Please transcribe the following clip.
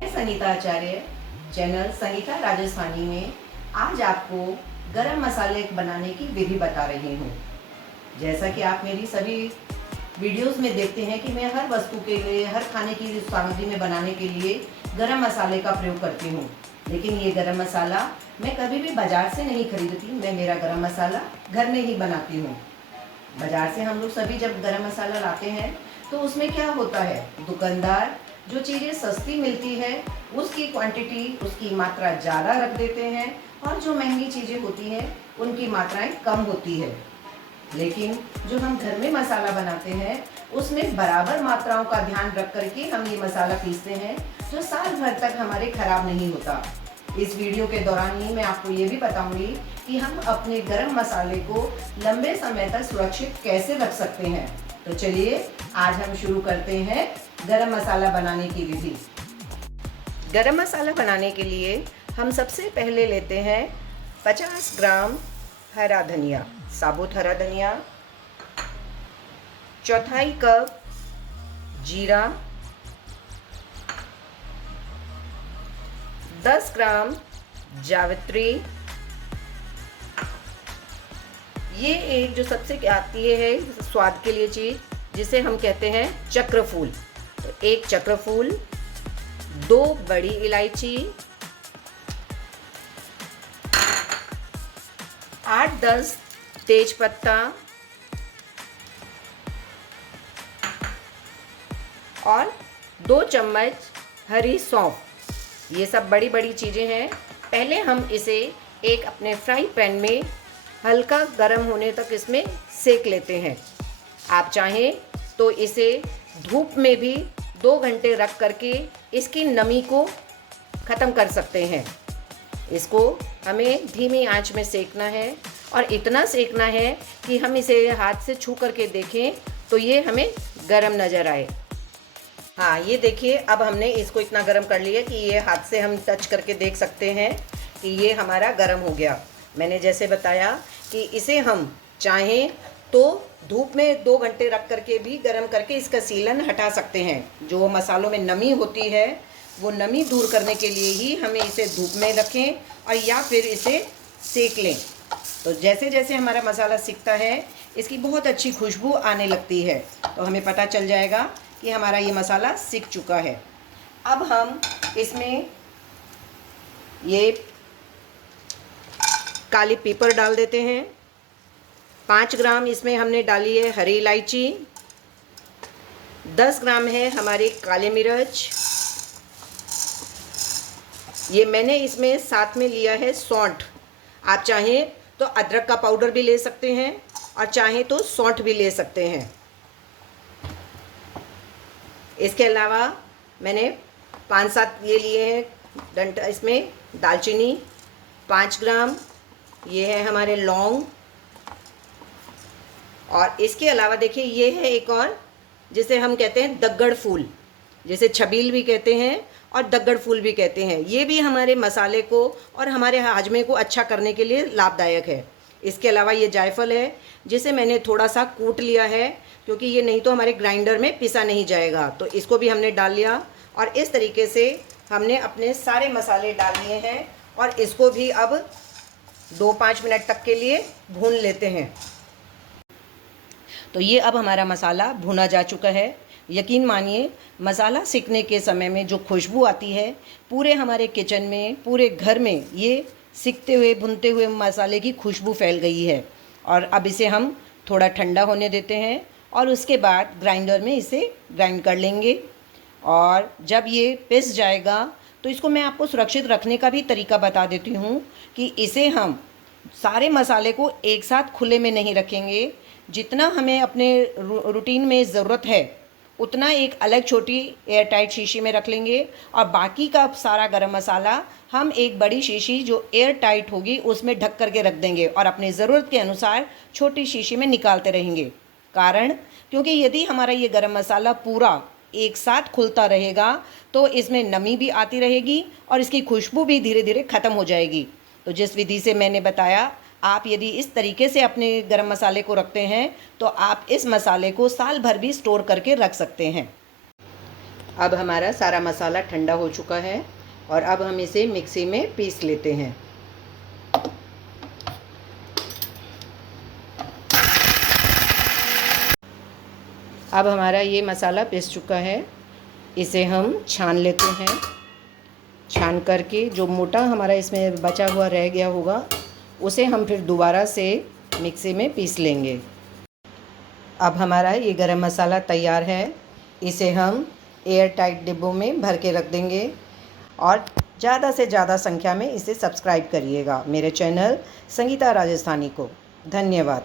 संगीता आचार्य, channel Sangeeta Rajasthani में आज आपको गरम मसाले बनाने की विधि बता रही हूँ। जैसा कि आप मेरी सभी वीडियोस में देखते हैं कि मैं हर वस्तु के लिए, हर खाने की सामग्री में बनाने के लिए गरम मसाले का प्रयोग करती हूँ। लेकिन ये गरम मसाला मैं कभी भी बाज़ार से नहीं खरीदती। मैं मेरा गरम मसाला घर में ही बनाती हूँ। बाज़ार से हम लोग सभी जब गरम मसाला लाते हैं तो उसमें क्या होता है, दुकानदार जो चीज़ें सस्ती मिलती है उसकी क्वांटिटी, उसकी मात्रा ज़्यादा रख देते हैं और जो महंगी चीज़ें होती हैं उनकी मात्राएं कम होती है। लेकिन जो हम घर में मसाला बनाते हैं उसमें बराबर मात्राओं का ध्यान रख करके हम ये मसाला पीसते हैं, जो साल भर तक हमारे खराब नहीं होता। इस वीडियो के दौरान ही मैं आपको ये भी बताऊंगी कि हम अपने गरम मसाले को लंबे समय तक सुरक्षित कैसे रख सकते हैं। तो चलिए आज हम शुरू करते हैं गरम मसाला बनाने की विधि। गरम मसाला बनाने के लिए हम सबसे पहले लेते हैं 50 ग्राम हरा धनिया, साबुत हरा धनिया, चौथाई कप जीरा, 10 ग्राम जावित्री। ये एक जो सबसे आती है स्वाद के लिए चीज़, जिसे हम कहते हैं चक्रफूल। तो एक चक्रफूल, 2 बड़ी इलायची, 8-10 तेज पत्ता और 2 चम्मच हरी सौंफ। ये सब बड़ी बड़ी चीज़ें हैं। पहले हम इसे एक अपने फ्राई पैन में हल्का गर्म होने तक इसमें सेक लेते हैं। आप चाहें तो इसे धूप में भी 2 घंटे रख करके इसकी नमी को ख़त्म कर सकते हैं। इसको हमें धीमी आंच में सेकना है और इतना सेकना है कि हम इसे हाथ से छू करके देखें तो ये हमें गरम नज़र आए। हाँ, ये देखिए, अब हमने इसको इतना गरम कर लिया कि ये हाथ से हम टच करके देख सकते हैं कि ये हमारा गरम हो गया। मैंने जैसे बताया कि इसे हम चाहें तो धूप में 2 घंटे रख करके भी गरम करके इसका सीलन हटा सकते हैं। जो मसालों में नमी होती है वो नमी दूर करने के लिए ही हमें इसे धूप में रखें और या फिर इसे सेक लें। तो जैसे जैसे हमारा मसाला सिकता है इसकी बहुत अच्छी खुशबू आने लगती है, तो हमें पता चल जाएगा कि हमारा ये मसाला सिक चुका है। अब हम इसमें ये काली पेपर डाल देते हैं। 5 ग्राम इसमें हमने डाली है हरी इलायची, 10 ग्राम है हमारे काले मिर्च। ये मैंने इसमें साथ में लिया है सौंठ। आप चाहें तो अदरक का पाउडर भी ले सकते हैं और चाहें तो सौंठ भी ले सकते हैं। इसके अलावा मैंने 5-7 ये लिए हैं डंटा, इसमें दालचीनी 5 ग्राम, ये है हमारे लौंग। और इसके अलावा देखिए ये है एक और, जिसे हम कहते हैं दग्गड़ फूल, जिसे छबील भी कहते हैं और दग्गड़ फूल भी कहते हैं। ये भी हमारे मसाले को और हमारे हाजमे को अच्छा करने के लिए लाभदायक है। इसके अलावा ये जायफल है, जिसे मैंने थोड़ा सा कूट लिया है क्योंकि ये नहीं तो हमारे ग्राइंडर में पिसा नहीं जाएगा। तो इसको भी हमने डाल लिया और इस तरीके से हमने अपने सारे मसाले डाल लिए हैं और इसको भी अब 2-5 मिनट तक के लिए भून लेते हैं। तो ये अब हमारा मसाला भुना जा चुका है। यकीन मानिए, मसाला सिकने के समय में जो खुशबू आती है पूरे हमारे किचन में, पूरे घर में ये सिकते हुए भुनते हुए मसाले की खुशबू फैल गई है। और अब इसे हम थोड़ा ठंडा होने देते हैं और उसके बाद ग्राइंडर में इसे ग्राइंड कर लेंगे। और जब ये पिस जाएगा तो इसको मैं आपको सुरक्षित रखने का भी तरीका बता देती हूँ कि इसे हम सारे मसाले को एक साथ खुले में नहीं रखेंगे। जितना हमें अपने रूटीन में ज़रूरत है उतना एक अलग छोटी एयर टाइट शीशी में रख लेंगे और बाकी का सारा गरम मसाला हम एक बड़ी शीशी जो एयर टाइट होगी उसमें ढक करके रख देंगे और अपनी ज़रूरत के अनुसार छोटी शीशी में निकालते रहेंगे। कारण क्योंकि यदि हमारा ये गरम मसाला पूरा एक साथ खुलता रहेगा तो इसमें नमी भी आती रहेगी और इसकी खुशबू भी धीरे धीरे ख़त्म हो जाएगी। तो जिस विधि से मैंने बताया, आप यदि इस तरीके से अपने गरम मसाले को रखते हैं तो आप इस मसाले को साल भर भी स्टोर करके रख सकते हैं। अब हमारा सारा मसाला ठंडा हो चुका है और अब हम इसे मिक्सी में पीस लेते हैं। अब हमारा ये मसाला पिस चुका है, इसे हम छान लेते हैं। छान करके जो मोटा हमारा इसमें बचा हुआ रह गया होगा उसे हम फिर दोबारा से मिक्सी में पीस लेंगे। अब हमारा ये गरम मसाला तैयार है। इसे हम एयर टाइट डिब्बों में भर के रख देंगे और ज़्यादा से ज़्यादा संख्या में इसे सब्सक्राइब करिएगा मेरे चैनल संगीता राजस्थानी को। धन्यवाद।